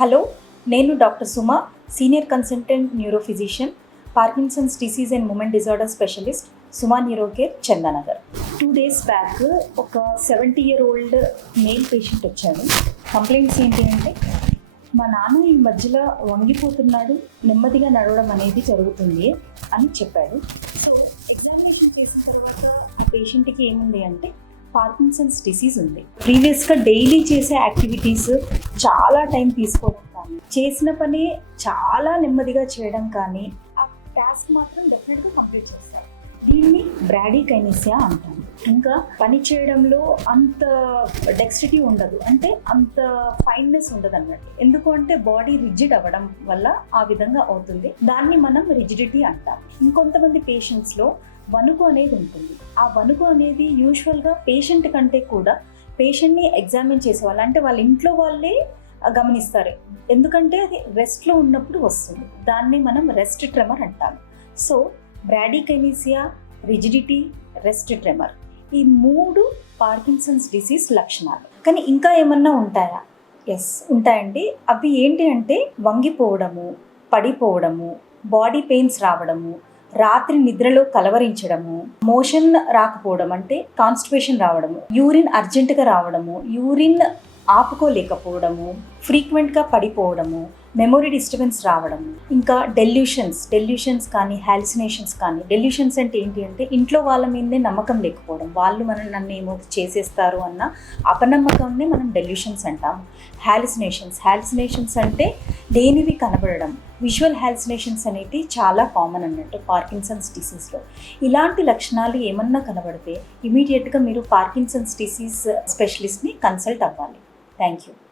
Hello, నేను doctor Suma, senior consultant neurophysician, Parkinson's disease and movement disorder specialist, Suma neurocare, Chandanagar. 2 days back ఒక 70-year-old male patient వచ్చాడు. Complaints ఏంటి అంటే, మా నాన్న ఈ మధ్యలో వంగిపోతున్నాడు, నెమ్మదిగా నడవడం అనేది జరుగుతుంది అని చెప్పాడు. సో ఎగ్జామినేషన్ చేసిన తర్వాత ఆ పేషెంట్కి ఏముంది అంటే పార్కిన్సన్స్ డిసీజ్ ఉంది. ప్రీవియస్గా డైలీ చేసే యాక్టివిటీస్ చాలా టైం తీసుకోవడం కానీ, చేసిన పని చాలా నెమ్మదిగా చేయడం కానీ, ఆ టాస్క్ మాత్రం డెఫినెట్గా కంప్లీట్ చేస్తారు. దీన్ని బ్రాడీకైనీసియా అంటాము. ఇంకా పని చేయడంలో అంత డెక్స్ట్రిటీ ఉండదు, అంటే అంత ఫైన్నెస్ ఉండదు అన్నట్టు. ఎందుకు అంటే బాడీ రిజిడ్ అవ్వడం వల్ల ఆ విధంగా అవుతుంది. దాన్ని మనం రిజిడిటీ అంటాం. ఇంకొంతమంది పేషెంట్స్లో వణుకు అనేది ఉంటుంది. ఆ వణుకు అనేది యూజువల్గా పేషెంట్ కంటే కూడా పేషెంట్ని ఎగ్జామిన్ చేసేవాళ్ళు, అంటే వాళ్ళ ఇంట్లో వాళ్ళే గమనిస్తారు. ఎందుకంటే అది రెస్ట్లో ఉన్నప్పుడు వస్తుంది. దాన్ని మనం రెస్ట్ ట్రెమర్ అంటాం. సో బ్రాడీకైనీసియా, రిజిడిటీ, రెస్ట్ ట్రెమర్, ఈ 3 పార్కిన్సన్స్ డిసీజ్ లక్షణాలు. కానీ ఇంకా ఏమన్నా ఉంటాయా? ఎస్, ఉంటాయండి. అవి ఏంటి అంటే వంగిపోవడము, పడిపోవడము, బాడీ పెయిన్స్ రావడము, రాత్రి నిద్రలో కలవరించడము, మోషన్ రాకపోవడం అంటే కాన్స్టిపేషన్ రావడము, యూరిన్ అర్జెంటుగా రావడము, యూరిన్ ఆపుకోలేకపోవడము, ఫ్రీక్వెంట్గా పడిపోవడము, మెమొరీ డిస్టర్బెన్స్ రావడము, ఇంకా డెల్యూషన్స్ కానీ హాలుసినేషన్స్ కానీ. డెల్యూషన్స్ అంటే ఏంటి అంటే ఇంట్లో వాళ్ళ మీదనే నమ్మకం లేకపోవడం, వాళ్ళు నన్ను ఏమో చేసేస్తారు అన్న అపనమ్మకంనే మనం డెల్యూషన్స్ అంటాము. హాలుసినేషన్స్ అంటే లేనివి కనబడడం, విజువల్ హాలుసినేషన్స్ అనేవి చాలా కామన్ అన్నట్టు పార్కిన్సన్స్ డిసీజ్లో. ఇలాంటి లక్షణాలు ఏమన్నా కనబడితే ఇమీడియట్గా మీరు పార్కిన్సన్స్ డిసీజ్ స్పెషలిస్ట్ని కన్సల్ట్ అవ్వాలి. Thank you.